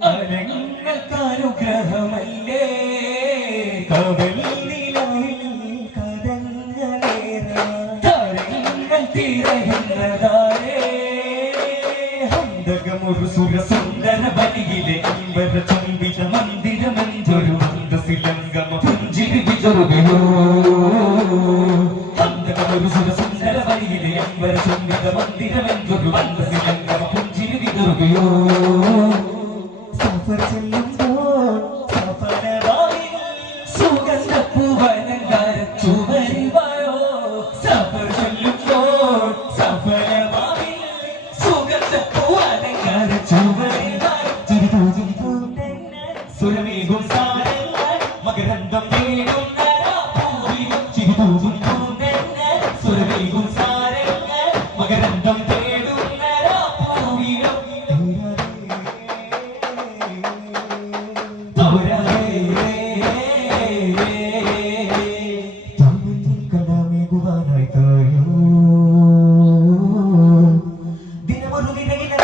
അരങ്ങൾക്കാനുഗ്രഹമല്ലേ കടൽ നിലവിൽ കരങ്ങൾ തിരയുന്നതാരേ ഹന്തകമൊരു സുരസുന്ദര ബലിയിലെ അമ്പര ചുംബിത മന്ദിരമെന്തൊരു ഹന്തസിലംഗമ പുഞ്ചിരി വിജറുകയോ ഹന്തകമൊരു സുരസുന്ദര ബലിയിലെ അമ്പര ചുംബിത മന്ദിരമെന്തൊരു ഹന്തസിലംഗമ പുഞ്ചിരി വിജറുകയോ സഫർ ചെല്ലുമ്പോൾ സഫലവായിൽ സുഗന്ധപ്പൂവനങ്കാര ചുവരിൽ വായോ സഫർ ചെല്ലുമ്പോൾ സഫലവായിൽ സുഗന്ധപ്പൂവനങ്കാര ചുവരിൽ വായോ സുരമേകും സാരങ്ങൾ മകരന്തം വീഴും